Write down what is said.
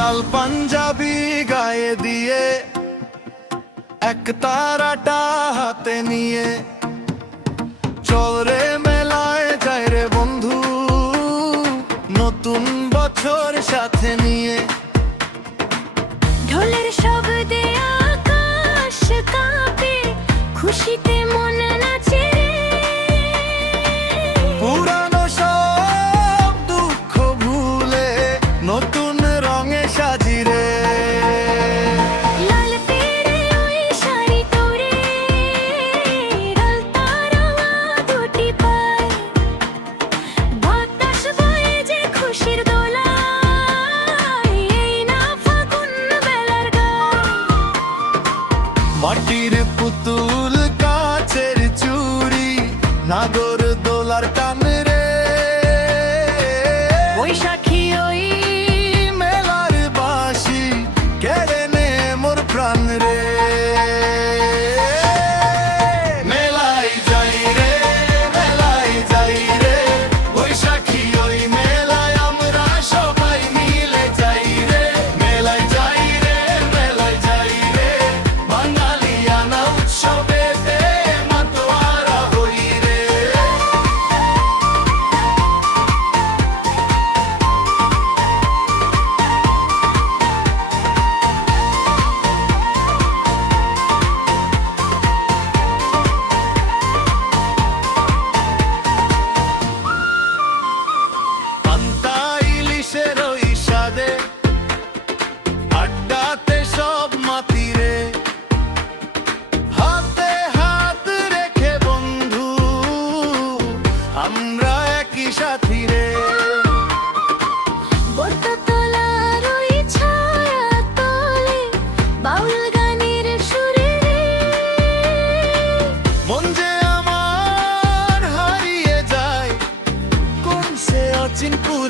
লাল পাঞ্জাবি গায়ে দিয়ে এক তারাটা হাতে নিয়ে চল রে মেলায় যাই রে বন্ধু নতুন বছর সাথে নিয়ে। ঢোলের শব্দে আকাশ কাঁপে, খুশিতে মন নাচে রে। পুরানো সব দুঃখ ভুলে নতুন রঙে সাজি রে। লাল তেরে ওই শাড়ি তোরে, আলতা রঙা দুটি পায়, বাতাস বয়ে যে খুশির দোলায়, এই না ফাগুন বেলার গায়। মাটির পুতুল কাচের চুড়ি নাগর দোলার টান রে। বৈশাখী ওই মেলার বাঁশি কেড়ে নে মোর প্রাণ রে। মেলায় যাই রে, মেলায় যাই রে, বৈশাখী ওই মেলায় আমরা সবাই মিলে যাই রে। মেলায় যাই রে, মেলায় যাই রে, বাঙালিয়ানা উৎসবেতে মাতোয়ারা হই রে। পান্তা ইলিশের ওই স্বাদে আড্ডাতে সব মাতি রে। হাতে হাত রেখে বন্ধু আমরা একই সাথী রে। বটতলার ওই ছায়া তলে বাউল গানের সুরে রে। মন যে আমার হারিয়ে যায় কোন সে অচিন পুরে।